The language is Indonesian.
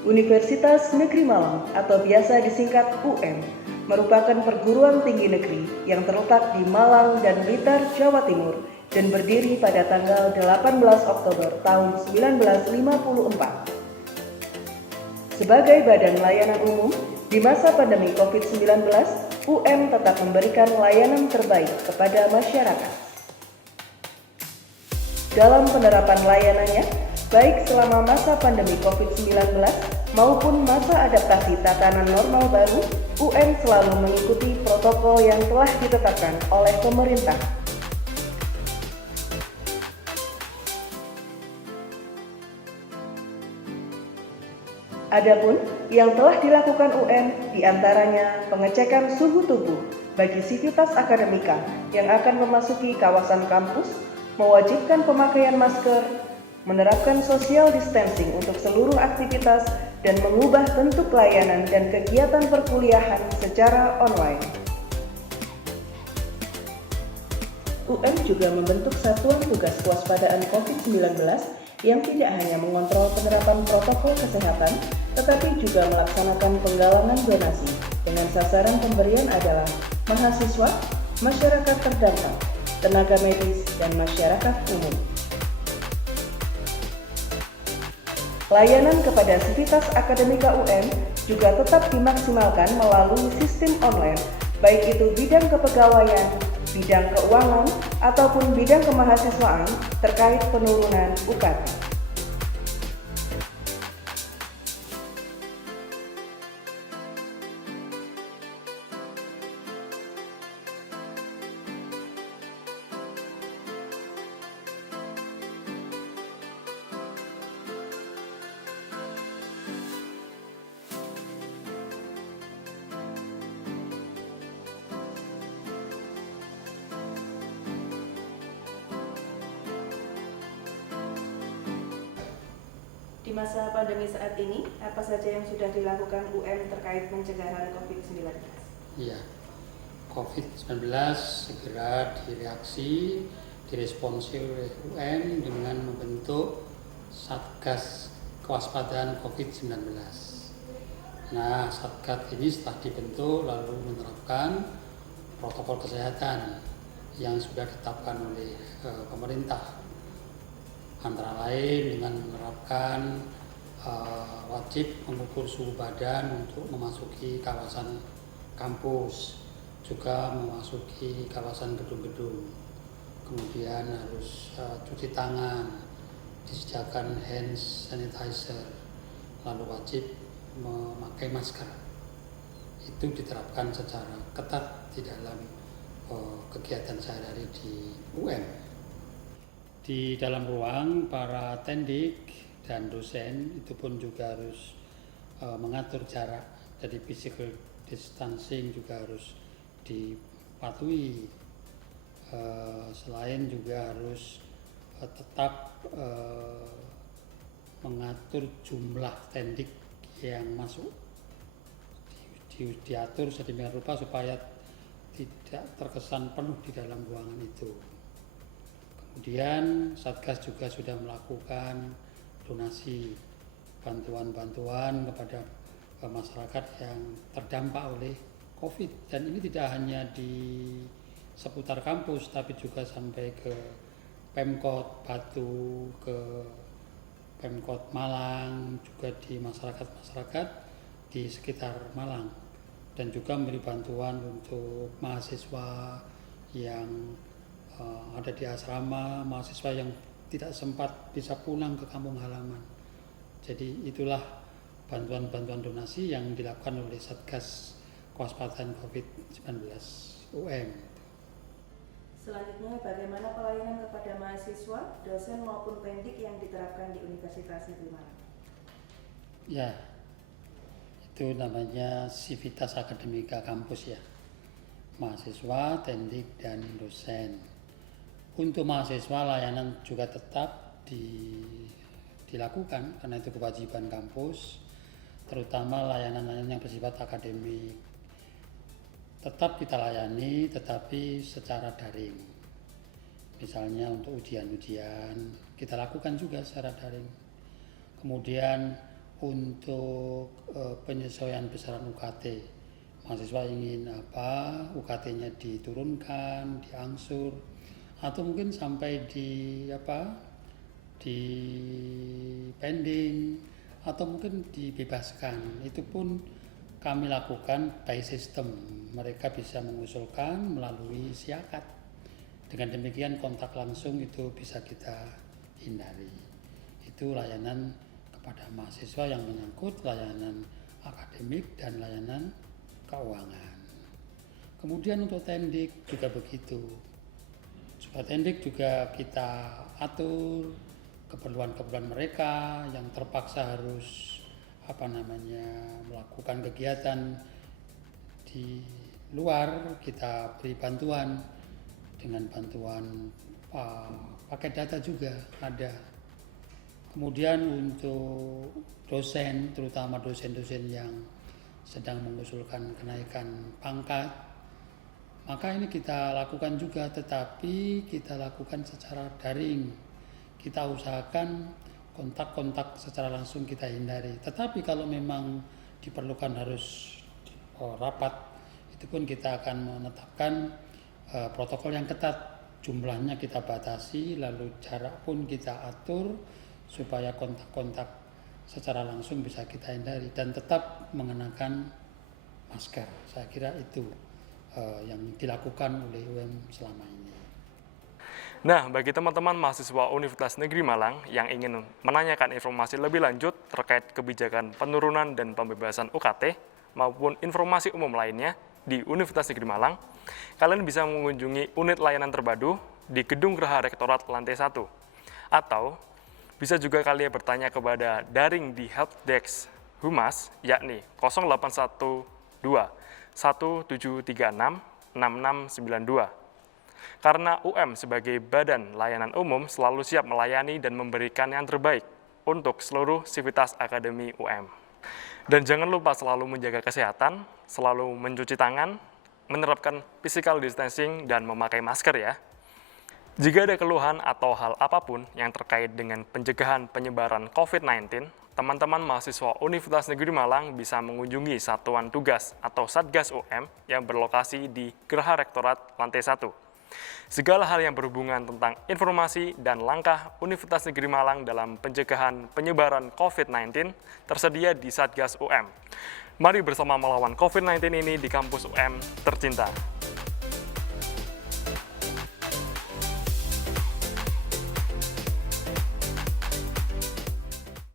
Universitas Negeri Malang atau biasa disingkat UM merupakan perguruan tinggi negeri yang terletak di Malang dan Blitar, Jawa Timur dan berdiri pada tanggal 18 Oktober tahun 1954. Sebagai badan layanan umum, di masa pandemi COVID-19, UM tetap memberikan layanan terbaik kepada masyarakat. Dalam penerapan layanannya, baik selama masa pandemi COVID-19 maupun masa adaptasi tatanan normal baru, UM selalu mengikuti protokol yang telah ditetapkan oleh pemerintah. Adapun yang telah dilakukan UM diantaranya pengecekan suhu tubuh bagi sivitas akademika yang akan memasuki kawasan kampus, mewajibkan pemakaian masker, menerapkan social distancing untuk seluruh aktivitas, dan mengubah bentuk layanan dan kegiatan perkuliahan secara online. UM juga membentuk satuan tugas kewaspadaan COVID-19 yang tidak hanya mengontrol penerapan protokol kesehatan, tetapi juga melaksanakan penggalangan donasi dengan sasaran pemberian adalah mahasiswa, masyarakat terdampak, tenaga medis, dan masyarakat umum. Layanan kepada sivitas akademika UM juga tetap dimaksimalkan melalui sistem online, baik itu bidang kepegawaian, bidang keuangan, ataupun bidang kemahasiswaan terkait penurunan UKT. Di masa pandemi saat ini, apa saja yang sudah dilakukan UM terkait pencegahan COVID-19? Iya, COVID-19 segera diresponsi oleh UM dengan membentuk Satgas Kewaspadaan COVID-19. Nah, Satgas ini setelah dibentuk lalu menerapkan protokol kesehatan yang sudah ditetapkan oleh pemerintah. Antara lain dengan menerapkan wajib mengukur suhu badan untuk memasuki kawasan kampus, juga memasuki kawasan gedung-gedung. Kemudian harus cuci tangan, disediakan hand sanitizer, lalu wajib memakai masker. Itu diterapkan secara ketat di dalam kegiatan sehari-hari di UM. Di dalam ruang, para tendik dan dosen itu pun juga harus mengatur jarak, jadi physical distancing juga harus dipatuhi. Selain juga harus tetap mengatur jumlah tendik yang masuk, diatur sedemikian rupa supaya tidak terkesan penuh di dalam ruangan itu. Kemudian Satgas juga sudah melakukan donasi bantuan-bantuan kepada masyarakat yang terdampak oleh COVID. Dan ini tidak hanya di seputar kampus, tapi juga sampai ke Pemkot Batu, ke Pemkot Malang, juga di masyarakat-masyarakat di sekitar Malang. Dan juga memberi bantuan untuk mahasiswa yang ada di asrama, mahasiswa yang tidak sempat bisa pulang ke kampung halaman. Jadi itulah bantuan-bantuan donasi yang dilakukan oleh Satgas Kewaspadaan COVID-19 UM. Selanjutnya, bagaimana pelayanan kepada mahasiswa, dosen maupun pendik yang diterapkan di Universitas Negeri Malang? Ya, itu namanya sivitas akademika kampus ya. Mahasiswa, tendik, dan dosen. Untuk mahasiswa layanan juga tetap dilakukan karena itu kewajiban kampus, terutama layanan-layanan yang bersifat akademik. Tetap kita layani tetapi secara daring. Misalnya untuk ujian-ujian kita lakukan juga secara daring. Kemudian untuk penyesuaian besaran UKT. Mahasiswa ingin UKT-nya diturunkan, diangsur, atau mungkin sampai di pending, atau mungkin dibebaskan. Itu pun kami lakukan by system. Mereka bisa mengusulkan melalui siakat. Dengan demikian kontak langsung itu bisa kita hindari. Itu layanan kepada mahasiswa yang menyangkut layanan akademik dan layanan keuangan. Kemudian untuk tendik juga begitu. Supaya tendik juga kita atur keperluan-keperluan mereka yang terpaksa harus melakukan kegiatan di luar, kita beri bantuan dengan bantuan paket data juga ada. Kemudian untuk dosen, terutama dosen-dosen yang sedang mengusulkan kenaikan pangkat, maka ini kita lakukan juga, tetapi kita lakukan secara daring. Kita usahakan kontak-kontak secara langsung kita hindari. Tetapi kalau memang diperlukan harus rapat, itu pun kita akan menetapkan protokol yang ketat. Jumlahnya kita batasi, lalu jarak pun kita atur supaya kontak-kontak secara langsung bisa kita hindari dan tetap mengenakan masker. Saya kira itu yang dilakukan oleh UM selama ini. Nah, bagi teman-teman mahasiswa Universitas Negeri Malang yang ingin menanyakan informasi lebih lanjut terkait kebijakan penurunan dan pembebasan UKT maupun informasi umum lainnya di Universitas Negeri Malang, kalian bisa mengunjungi unit layanan terpadu di Gedung Geraha Rektorat lantai 1. Atau bisa juga kalian bertanya kepada daring di Helpdesk Humas, yakni 0812 1736 6692. Karena UM sebagai badan layanan umum selalu siap melayani dan memberikan yang terbaik untuk seluruh sivitas akademi UM. Dan jangan lupa selalu menjaga kesehatan, selalu mencuci tangan, menerapkan physical distancing, dan memakai masker ya. Jika ada keluhan atau hal apapun yang terkait dengan pencegahan penyebaran COVID-19, teman-teman mahasiswa Universitas Negeri Malang bisa mengunjungi Satuan Tugas atau Satgas UM yang berlokasi di Geraha Rektorat lantai 1. Segala hal yang berhubungan tentang informasi dan langkah Universitas Negeri Malang dalam pencegahan penyebaran COVID-19 tersedia di Satgas UM. Mari bersama melawan COVID-19 ini di kampus UM tercinta.